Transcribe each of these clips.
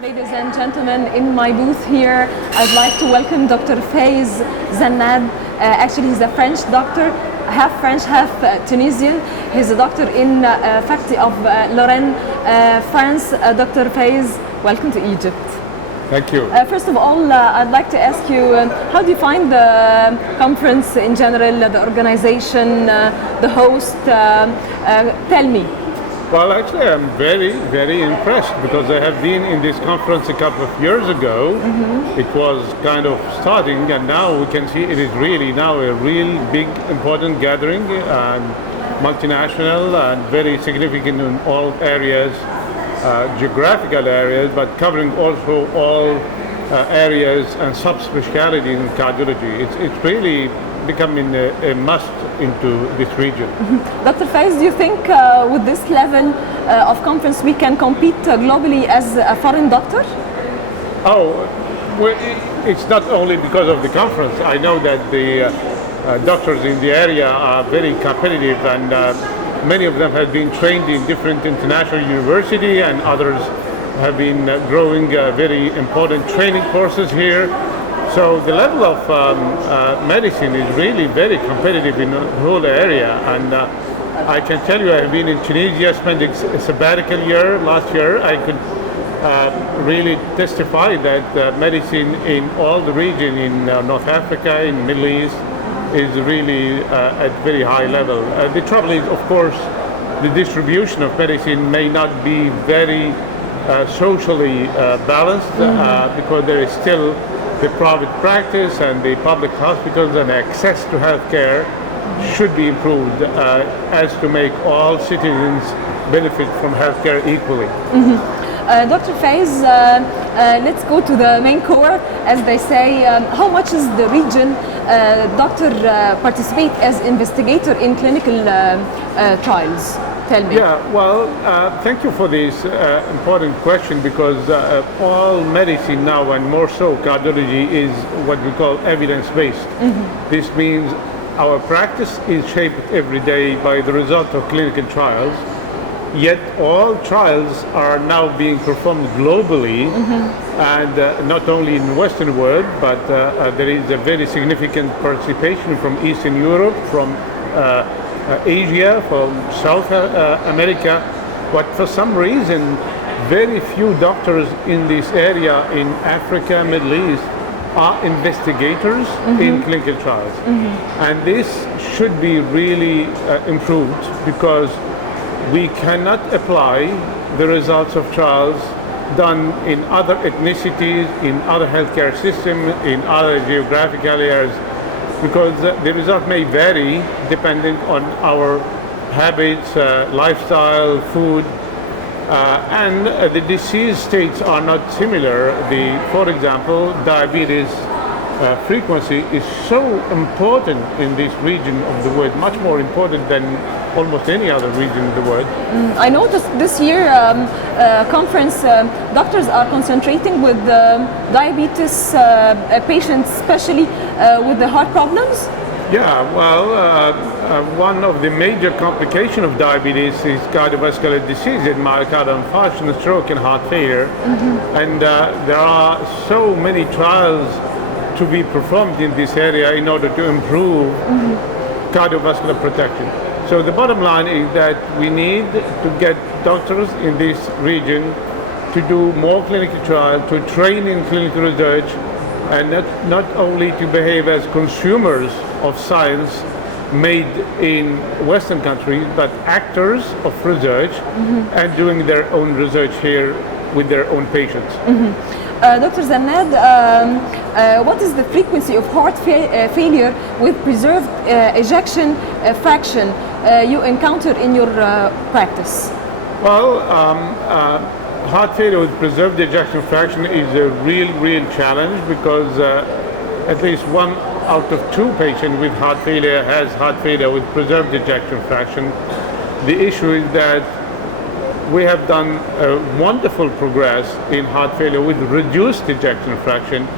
Ladies and gentlemen, in my booth here, I'd like to welcome Dr. Faiz Zannad. Actually, he's a French doctor, half French, half Tunisian. He's a doctor in faculty of Lorraine, France. Dr. Faiz, welcome to Egypt. Thank you. First of all, I'd like to ask you, how do you find the conference in general, the organization, the host? Tell me. Well, actually, I'm very, very impressed because I have been in this conference a couple of years ago. It was kind of starting, and now we can see it is really now a real big, important gathering, and multinational and very significant in all areas, geographical areas, but covering also all areas and subspecialty in cardiology. It's really becoming a must into this region. Dr. Faiz, do you think with this level of conference we can compete globally as a foreign doctor? Oh, well, it's not only because of the conference. I know that the doctors in the area are very competitive, and many of them have been trained in different international universities, and others have been growing very important training courses here. So the level of medicine is really very competitive in the whole area, and I can tell you I've been in Tunisia, spending a sabbatical year last year. I could really testify that medicine in all the region in North Africa, in Middle East, is really at very high level. The trouble is, of course, the distribution of medicine may not be very socially balanced because there is still the private practice and the public hospitals, and access to healthcare should be improved as to make all citizens benefit from healthcare equally. Dr. Faiz, let's go to the main core, as they say. How much is the region doctor participate as investigator in clinical trials? Tell me. Yeah, well, thank you for this important question, because all medicine now, and more so cardiology, is what we call evidence-based. This means our practice is shaped every day by the result of clinical trials, yet all trials are now being performed globally, and not only in the Western world, but there is a very significant participation from Eastern Europe, from Asia, from South America, but for some reason very few doctors in this area in Africa, Middle East, are investigators in clinical trials. And this should be really improved, because we cannot apply the results of trials done in other ethnicities, in other healthcare systems, in other geographical areas, because the result may vary depending on our habits, lifestyle, food, and the disease states are not similar. For example, diabetes frequency is so important in this region of the world, much more important than almost any other region in the world. I noticed this year conference, doctors are concentrating with diabetes patients, especially with the heart problems. Yeah, well, one of the major complications of diabetes is cardiovascular disease, myocardial infarction, stroke, and heart failure. And there are so many trials to be performed in this area in order to improve cardiovascular protection. So the bottom line is that we need to get doctors in this region to do more clinical trials, to train in clinical research, and not only to behave as consumers of science made in Western countries, but actors of research and doing their own research here with their own patients. Dr. Zannad, what is the frequency of heart failure with preserved ejection fraction you encounter in your practice? Well, heart failure with preserved ejection fraction is a real challenge, because at least 1 out of 2 patients with heart failure has heart failure with preserved ejection fraction. The issue is that we have done wonderful progress in heart failure with reduced ejection fraction.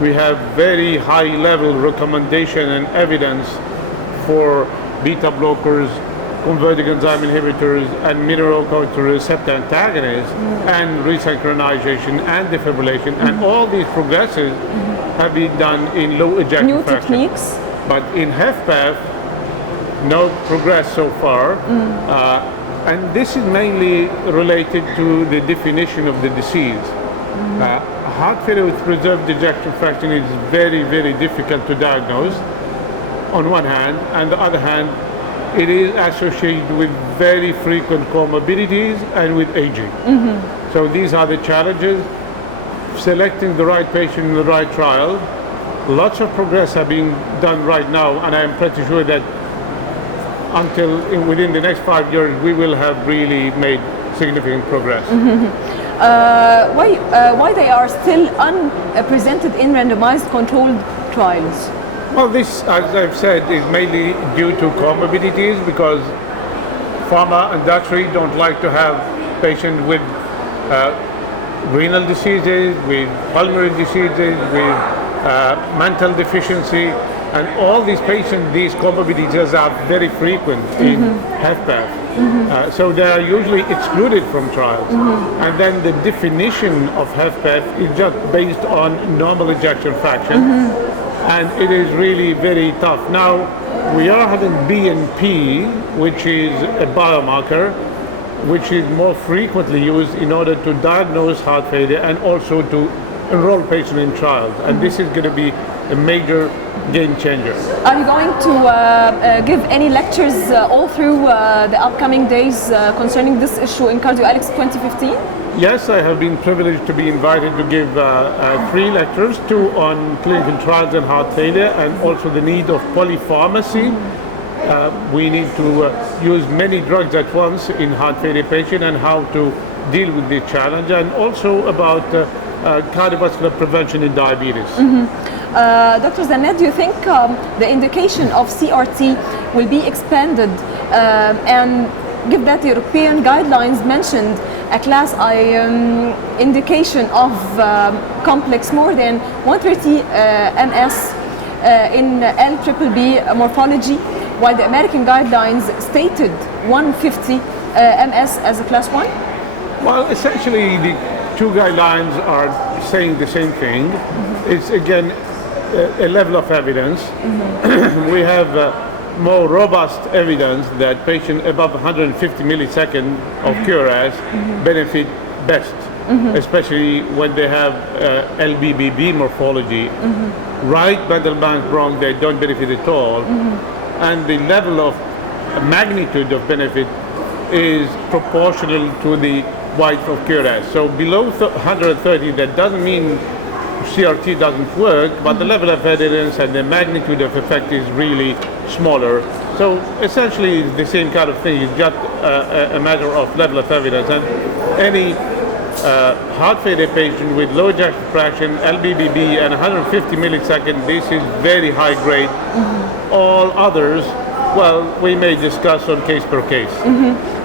We have very high level recommendation and evidence for beta blockers converting enzyme inhibitors and mineral-coated receptor antagonists and resynchronization and defibrillation, and all these progresses have been done in low ejection New fraction. techniques. But in HFpEF, no progress so far. And this is mainly related to the definition of the disease. Heart failure with preserved ejection fraction is very, very difficult to diagnose on one hand. On the other hand, it is associated with very frequent comorbidities and with aging. So these are the challenges. Selecting the right patient in the right trial. Lots of progress are being done right now, and I'm pretty sure that within the next 5 years, we will have really made significant progress. Why they are still unpresented in randomized controlled trials? Well, this, as I've said, is mainly due to comorbidities, because pharma industry don't like to have patients with renal diseases, with pulmonary diseases, with mental deficiency, and all these patients, these comorbidities are very frequent in HFpEF. So they are usually excluded from trials. And then the definition of HFpEF is just based on normal ejection fraction, and it is really very tough. Now, we are having BNP, which is a biomarker, which is more frequently used in order to diagnose heart failure and also to enroll patients in trials. And this is going to be a major game changer. Are you going to give any lectures all through the upcoming days concerning this issue in CardioAlex 2015? Yes, I have been privileged to be invited to give 3 lectures, 2 on clinical trials and heart failure, and also the need of polypharmacy. We need to use many drugs at once in heart failure patients and how to deal with this challenge, and also about cardiovascular prevention in diabetes. Dr. Zannad, do you think the indication of CRT will be expanded and give that the European guidelines mentioned a class I indication of complex more than 130 ms in LBBB morphology, while the American guidelines stated 150 ms as a class 1? Well, essentially the 2 guidelines are saying the same thing. It's again a level of evidence. We have more robust evidence that patients above 150 milliseconds of QRS benefit best, especially when they have LBBB morphology. Right bundle bank bronch, they don't benefit at all. And the level of magnitude of benefit is proportional to the width of QRS. So below 130, that doesn't mean CRT doesn't work, but the level of evidence and the magnitude of effect is really smaller. So essentially it's the same kind of thing. It's just a matter of level of evidence. And any heart failure patient with low ejection fraction, LBBB, and 150 milliseconds, this is very high grade. All others, well, we may discuss on case per case.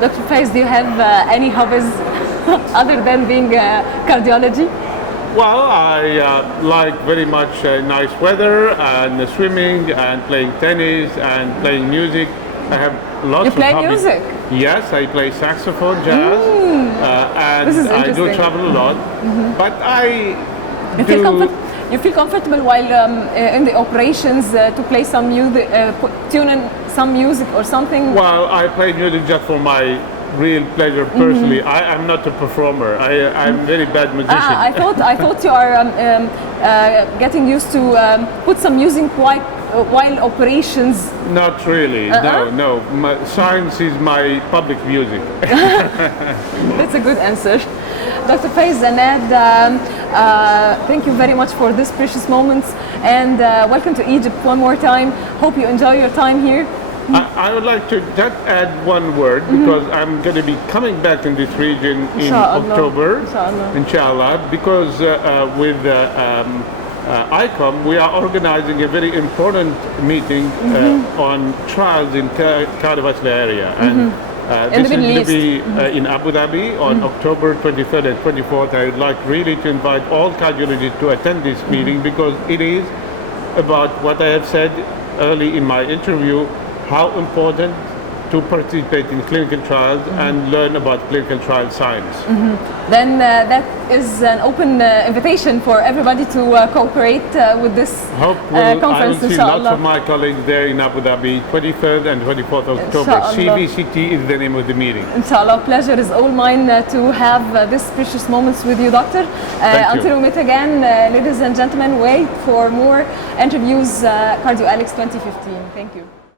Dr. Faiz, do you have any hobbies other than being cardiology? Well, I like very much nice weather and swimming and playing tennis and playing music. I have lots of hobbies. You play music? Yes, I play saxophone, jazz, and I do travel a lot. But you feel comfortable while in the operations to play some music, tune in some music or something? Well, I play music just for my real pleasure personally. I'm not a performer. I'm a very bad musician. I thought you are getting used to put some music while operations. Not really. No. Science is my public music. That's a good answer. Dr. Faiz Zannad, thank you very much for this precious moments, and welcome to Egypt one more time. Hope you enjoy your time here. I would like to just add one word, because I'm going to be coming back in this region in October, inshallah, because with ICOM we are organizing a very important meeting on trials in cardiovascular area. And this is going to be in Abu Dhabi on October 23rd and 24th. I would like really to invite all cardiologists to attend this meeting, because it is about what I have said early in my interview, how important to participate in clinical trials and learn about clinical trial science. Then that is an open invitation for everybody to cooperate with this I conference, will see lots inshallah. of my colleagues there in Abu Dhabi, 23rd and 24th of October. Inshallah. CVCT is the name of the meeting. Inshallah, pleasure is all mine to have this precious moments with you, Doctor. Thank you. Until we meet again, ladies and gentlemen, wait for more interviews, CardioAlex 2015. Thank you.